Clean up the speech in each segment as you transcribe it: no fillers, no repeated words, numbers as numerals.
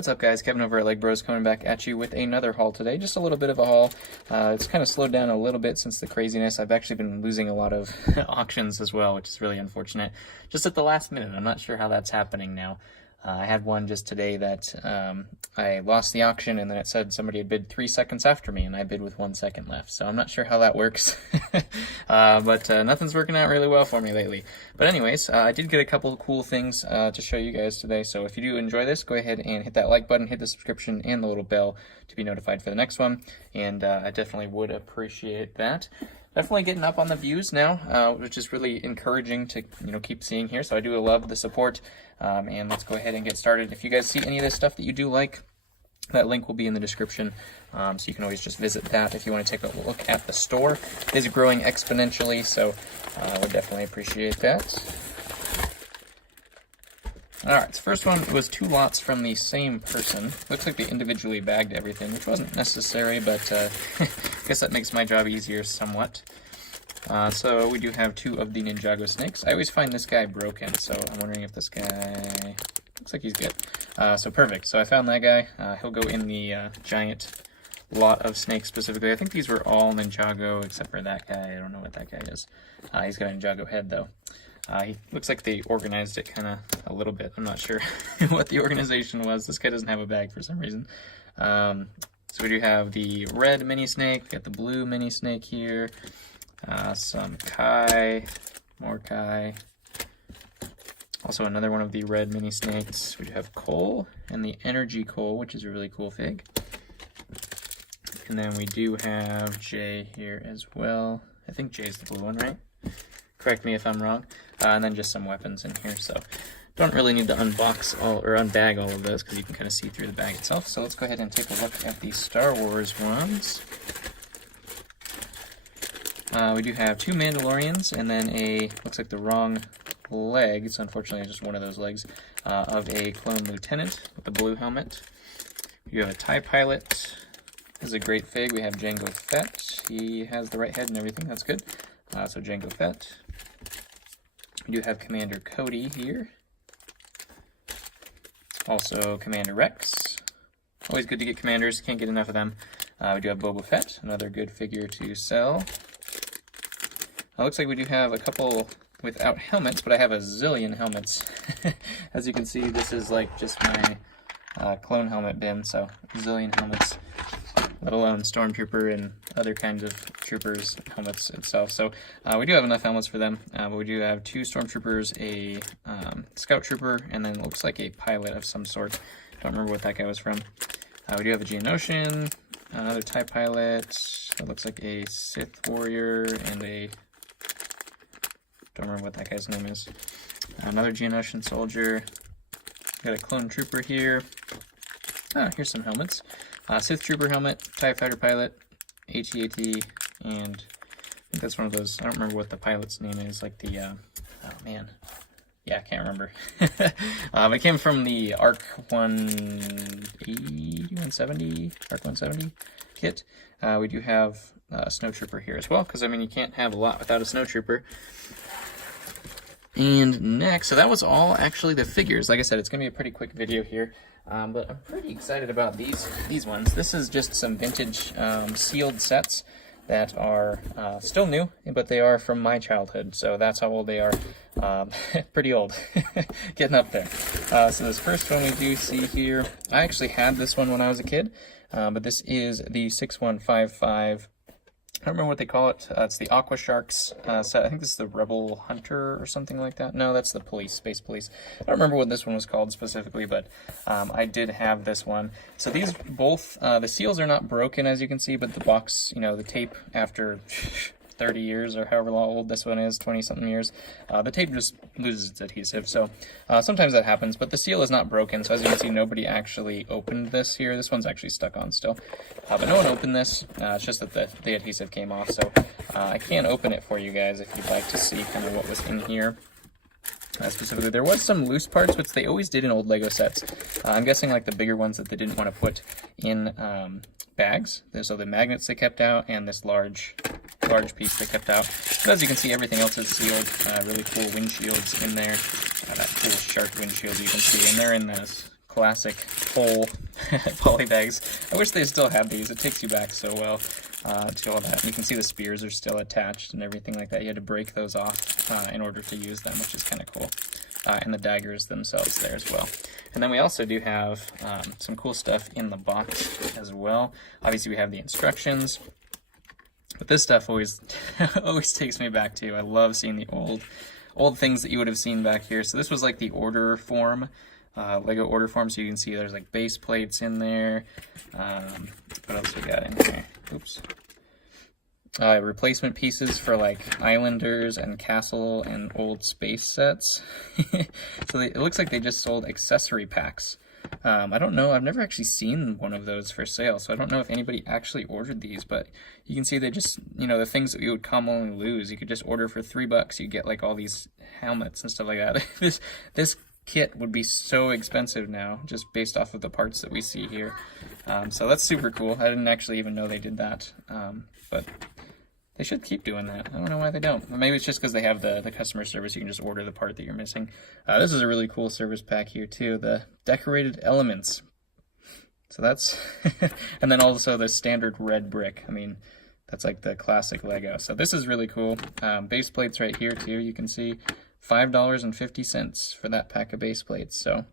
What's up, guys? Kevin over at LEGbrOs coming back at you with another haul today. Just a little bit of a haul. It's kind of slowed down a little bit since the craziness. I've actually been losing a lot of auctions as well, which is really unfortunate. Just at the last minute. I'm not sure how that's happening now. I had one just today that I lost the auction, and then it said somebody had bid 3 seconds after me, and I bid with 1 second left. So I'm not sure how that works, but nothing's working out really well for me lately. But anyways, I did get a couple of cool things to show you guys today. So if you do enjoy this, go ahead and hit that like button, hit the subscription, and the little bell to be notified for the next one. And I definitely would appreciate that. Definitely getting up on the views now, which is really encouraging to keep seeing here. So I do love the support, and let's go ahead and get started. If you guys see any of this stuff that you do like, that link will be in the description, so you can always just visit that if you want to take a look at the store. It is growing exponentially, so I would definitely appreciate that. Alright, so first one was 2 lots from the same person. Looks like they individually bagged everything, which wasn't necessary, but I guess that makes my job easier somewhat. So we do have 2 of the Ninjago snakes. I always find this guy broken, so I'm wondering if this guy... looks like he's good. So perfect. So I found that guy. He'll go in the giant lot of snakes specifically. I think these were all Ninjago except for that guy. I don't know what that guy is. He's got a Ninjago head, though. He looks like they organized it kind of a little bit. I'm not sure what the organization was. This guy doesn't have a bag for some reason. So we do have the red mini snake. We got the blue mini snake here. Some Kai, more Kai. Also another one of the red mini snakes. We do have Cole and the Energy Cole, which is a really cool fig. And then we do have Jay here as well. I think Jay's the blue one, right? Correct me if I'm wrong. And then just some weapons in here, so don't really need to unbox all or unbag all of those because you can kind of see through the bag itself. So let's go ahead and take a look at the Star Wars ones. We do have 2 Mandalorians and then a, looks like the wrong leg, it's unfortunately just one of those legs, of a clone lieutenant with the blue helmet. You have a TIE pilot. This is a great fig. We have Jango Fett. He has the right head and everything, that's good. So Jango Fett. We do have Commander Cody here. Also Commander Rex. Always good to get commanders, can't get enough of them. We do have Boba Fett, another good figure to sell. Looks like we do have a couple without helmets, but I have a zillion helmets. As you can see, this is like just my clone helmet bin, so a zillion helmets, let alone Stormtrooper and other kinds of troopers' helmets itself. So we do have enough helmets for them, but we do have 2 Stormtroopers, a Scout Trooper, and then it looks like a pilot of some sort. Don't remember what that guy was from. We do have a Geonosian, another TIE pilot, that looks like a Sith Warrior, and a... don't remember what that guy's name is. Another Geonosian soldier. Got a clone trooper here. Here's some helmets. Sith Trooper helmet, TIE Fighter pilot, AT-AT, and I think that's one of those, I don't remember what the pilot's name is, like the, oh man. Yeah, I can't remember. It came from the ARC 180, 170, ARC 170 kit. We do have a Snow Trooper here as well, because I mean, you can't have a lot without a Snow Trooper. And next, so that was all actually the figures. Like I said, it's going to be a pretty quick video here, but I'm pretty excited about these ones. This is just some vintage sealed sets that are still new, but they are from my childhood, so that's how old they are. Pretty old, getting up there. So this first one we do see here, I actually had this one when I was a kid, but this is the 6155. I don't remember what they call it. It's the Aqua Sharks set. I think this is the Rebel Hunter or something like that. No, that's the Police, Space Police. I don't remember what this one was called specifically, but I did have this one. So these both, the seals are not broken as you can see, but the box, the tape after 30 years or however long old this one is, 20-something years, the tape just loses its adhesive. So sometimes that happens, but the seal is not broken. So as you can see, nobody actually opened this here. This one's actually stuck on still. But no one opened this. It's just that the adhesive came off. So I can open it for you guys if you'd like to see kind of what was in here. Specifically, there was some loose parts, which they always did in old Lego sets. I'm guessing like the bigger ones that they didn't want to put in bags. So the magnets they kept out, and this large piece they kept out. But as you can see, everything else is sealed. Really cool windshields in there. That cool shark windshield you can see, and they're in this classic whole poly bags. I wish they still had these. It takes you back so well to all that. You can see the spears are still attached and everything like that. You had to break those off in order to use them, which is kind of cool. And the daggers themselves there as well. And then we also do have some cool stuff in the box as well. Obviously we have the instructions, but this stuff always always takes me back to, I love seeing the old things that you would have seen back here. So this was like the order form, Lego order form, so you can see there's like base plates in there. What else we got in here? Oops. Replacement pieces for like Islanders and Castle and old space sets. So it looks like they just sold accessory packs. I don't know, I've never actually seen one of those for sale, so I don't know if anybody actually ordered these, but you can see they just, you know, the things that you would commonly lose, you could just order for $3, you get like all these helmets and stuff like that. This kit would be so expensive now, just based off of the parts that we see here. So that's super cool. I didn't actually even know they did that, but they should keep doing that. I don't know why they don't. Maybe it's just because they have the customer service. You can just order the part that you're missing. This is a really cool service pack here too. The decorated elements. So that's, and then also the standard red brick. I mean, that's like the classic Lego. So this is really cool. Base plates right here too. You can see $5.50 for that pack of base plates. So,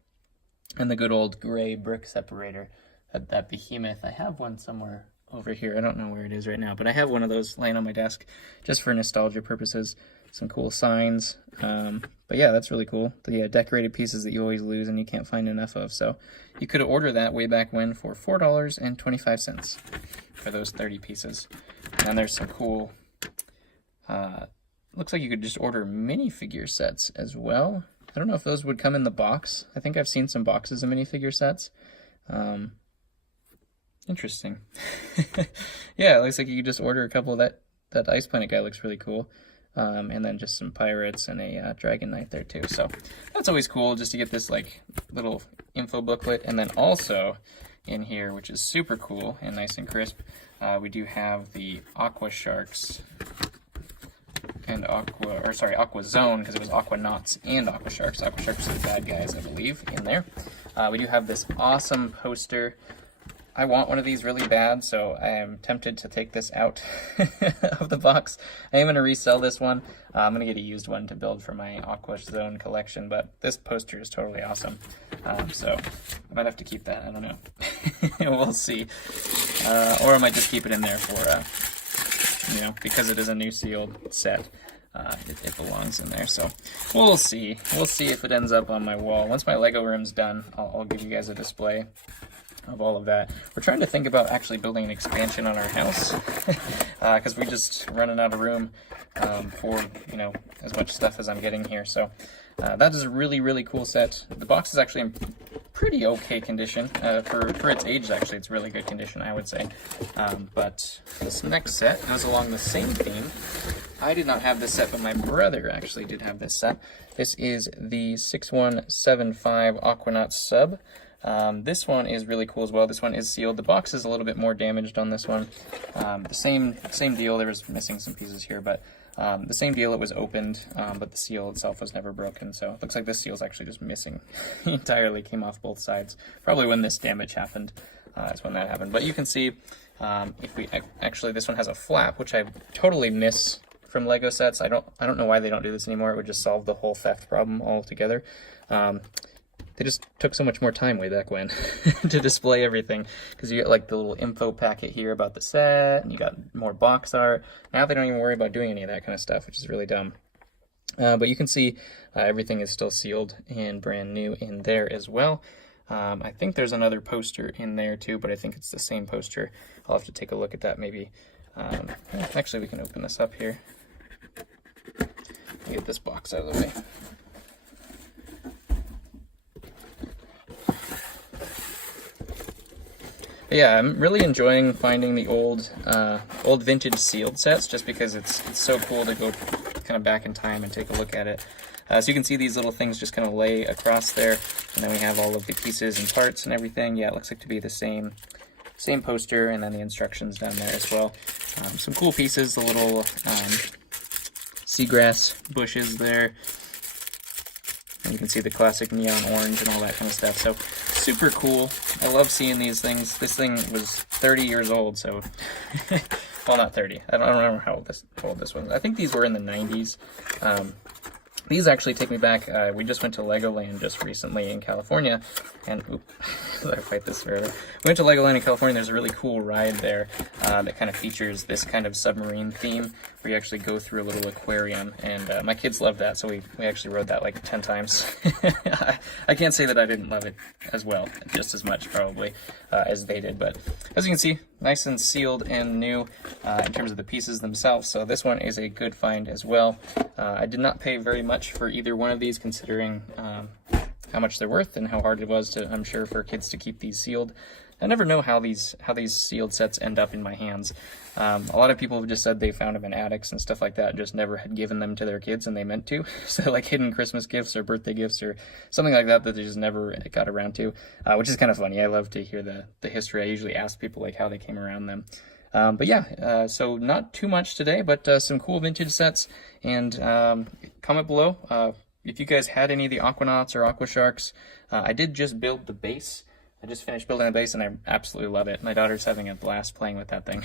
and the good old gray brick separator. That behemoth. I have one somewhere over here. I don't know where it is right now, but I have one of those laying on my desk just for nostalgia purposes. Some cool signs. But yeah, that's really cool. The decorated pieces that you always lose and you can't find enough of. So you could order that way back when for $4.25 for those 30 pieces. And there's some cool, looks like you could just order minifigure sets as well. I don't know if those would come in the box. I think I've seen some boxes of minifigure sets. Interesting. Yeah, it looks like you could just order a couple of that Ice Planet guy looks really cool. And then just some pirates and a dragon knight there too. So that's always cool just to get this like little info booklet. And then also in here, which is super cool and nice and crisp, we do have the Aqua Sharks and Aqua Zone, because it was Aquanauts and Aqua Sharks. Aqua Sharks are the bad guys, I believe, in there. We do have this awesome poster. I want one of these really bad, so I am tempted to take this out of the box. I am going to resell this one. I'm going to get a used one to build for my Aqua Zone collection, but this poster is totally awesome. So I might have to keep that. I don't know. We'll see. Or I might just keep it in there for, you know, because it is a new sealed set. It belongs in there, so we'll see. We'll see if it ends up on my wall. Once my Lego room's done, I'll give you guys a display of all of that. We're trying to think about actually building an expansion on our house because we're just running out of room for, you know, as much stuff as I'm getting here. So that is a really, really cool set. The box is actually in pretty okay condition. For its age, actually, it's really good condition, I would say. But this next set goes along the same theme. I did not have this set, but my brother actually did have this set. This is the 6175 Aquanaut sub. This one is really cool as well. This one is sealed. The box is a little bit more damaged on this one. The same deal. There was missing some pieces here, but the same deal. It was opened, but the seal itself was never broken. So it looks like this seal is actually just missing entirely. Came off both sides. Probably when this damage happened, is when that happened. But you can see if we actually, this one has a flap, which I totally miss from Lego sets. I don't know why they don't do this anymore. It would just solve the whole theft problem altogether. They just took so much more time way back when to display everything, because you get like the little info packet here about the set, and you got more box art. Now they don't even worry about doing any of that kind of stuff, which is really dumb. But you can see everything is still sealed and brand new in there as well. I think there's another poster in there too, but I think it's the same poster. I'll have to take a look at that maybe. Actually, we can open this up here. Get this box out of the way. But yeah, I'm really enjoying finding the old vintage sealed sets, just because it's so cool to go kind of back in time and take a look at it. So you can see these little things just kind of lay across there, and then we have all of the pieces and parts and everything. Yeah, it looks like to be the same poster, and then the instructions down there as well. Some cool pieces, the little seagrass bushes there. And you can see the classic neon orange and all that kind of stuff. So super cool. I love seeing these things. This thing was 30 years old, so well, not 30. I don't remember how old this was. I think these were in the 90s. These actually take me back. We just went to Legoland just recently in California, and I fight this forever. We went to Legoland in California. There's a really cool ride there that kind of features this kind of submarine theme, where you actually go through a little aquarium, and my kids loved that, so we actually rode that like 10 times. I can't say that I didn't love it as well, just as much probably as they did, but as you can see, nice and sealed and new in terms of the pieces themselves. So this one is a good find as well. I did not pay very much for either one of these, considering how much they're worth and how hard it was to, I'm sure, for kids to keep these sealed. I never know how these sealed sets end up in my hands. A lot of people have just said they found them in attics and stuff like that, and just never had given them to their kids, and they meant to. So like hidden Christmas gifts or birthday gifts or something like that they just never got around to, which is kind of funny. I love to hear the history. I usually ask people like how they came around them. But yeah, so not too much today, but some cool vintage sets. And comment below if you guys had any of the Aquanauts or Aquasharks. I did just build the base. I just finished building the base, and I absolutely love it. My daughter's having a blast playing with that thing.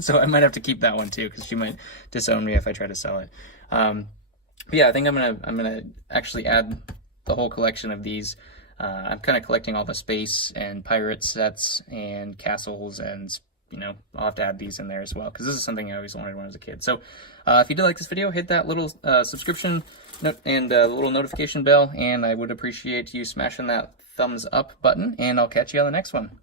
So I might have to keep that one too, because she might disown me if I try to sell it. But yeah, I think I'm gonna actually add the whole collection of these. I'm kind of collecting all the space and pirate sets and castles, and you know, I'll have to add these in there as well, because this is something I always wanted when I was a kid. So if you did like this video, hit that little subscription and the little notification bell, and I would appreciate you smashing that thumbs up button, and I'll catch you on the next one.